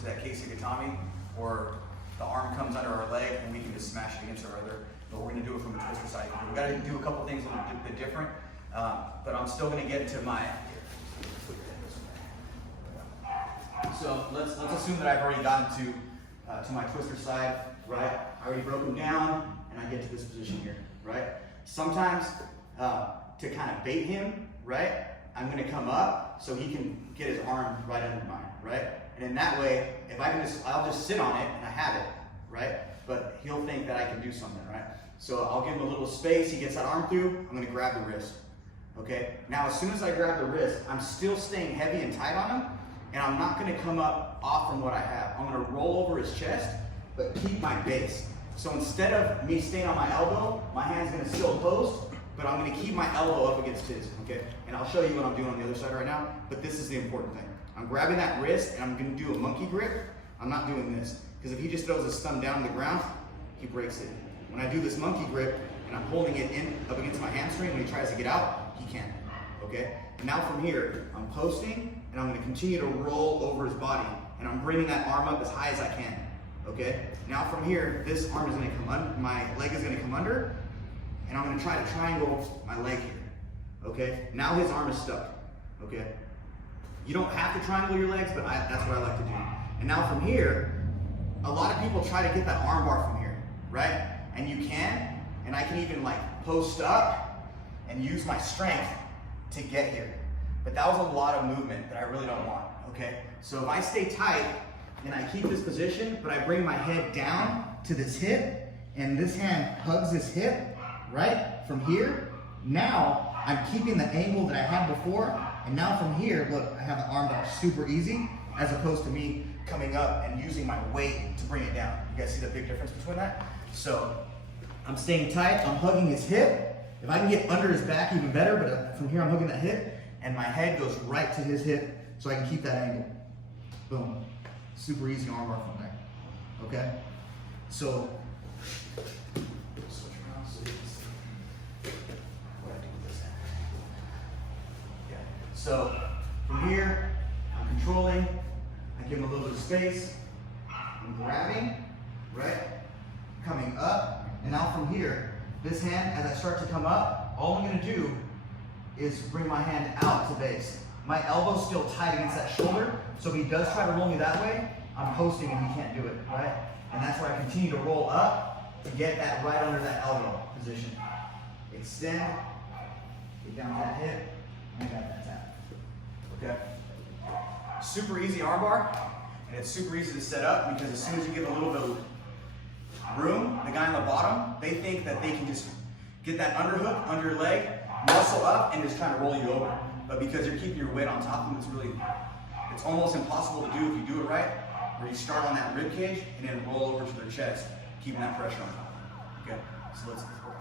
to that Chosenfew, or the arm comes under our leg and we can just smash it against our other, but we're gonna do it from the twister side. We gotta do a couple things a little bit different, but I'm still gonna get to my, so let's assume that I've already gotten to my twister side, right? I already broke him down and I get to this position here, right? Sometimes to kind of bait him, right? I'm gonna come up so he can get his arm right under mine, right? And in that way, if I can I'll just sit on it and I have it, right? But he'll think that I can do something, right? So I'll give him a little space, he gets that arm through, I'm gonna grab the wrist, okay? Now as soon as I grab the wrist, I'm still staying heavy and tight on him, and I'm not gonna come up off from what I have. I'm gonna roll over his chest, but keep my base. So instead of me staying on my elbow, my hand's gonna still post, but I'm gonna keep my elbow up against his, okay? And I'll show you what I'm doing on the other side right now, but this is the important thing. I'm grabbing that wrist and I'm gonna do a monkey grip. I'm not doing this, because if he just throws his thumb down to the ground, he breaks it. When I do this monkey grip and I'm holding it in up against my hamstring, when he tries to get out, he can't, okay? And now from here, I'm posting and I'm gonna continue to roll over his body, and I'm bringing that arm up as high as I can, okay? Now from here, this arm is gonna come under, my leg is gonna come under, and I'm gonna try to triangle my leg here, okay? Now his arm is stuck, okay? You don't have to triangle your legs, but that's what I like to do. And now from here, a lot of people try to get that arm bar from here, right? And you can, and I can even like post up and use my strength to get here. But that was a lot of movement that I really don't want, okay? So if I stay tight and I keep this position, but I bring my head down to this hip, and this hand hugs this hip, right? From here, now I'm keeping the angle that I had before, and now from here, look, I have the arm bar super easy, as opposed to me coming up and using my weight to bring it down. You guys see the big difference between that? So I'm staying tight, I'm hugging his hip. If I can get under his back, even better, but from here I'm hugging that hip, and my head goes right to his hip, so I can keep that angle. Boom. Super easy arm bar from there, okay? So, switch around so you can see what I do with this hand. Yeah. So, from here, I'm controlling, I give him a little bit of space, I'm grabbing, right? Coming up, and now from here, this hand, as I start to come up, all I'm gonna do is bring my hand out to base. My elbow's still tight against that shoulder, so if he does try to roll me that way, I'm posting and he can't do it, right? And that's where I continue to roll up to get that right under that elbow position. Extend, get down to that hip, and I got that tap, okay? Super easy arm bar, and it's super easy to set up, because as soon as you give a little bit of room, the guy on the bottom, they think that they can just get that underhook under your leg, muscle up, and just trying to roll you over. But because you're keeping your weight on top of them, it's almost impossible to do if you do it right, where you start on that rib cage and then roll over to their chest, keeping that pressure on top. Okay, so let's work on it.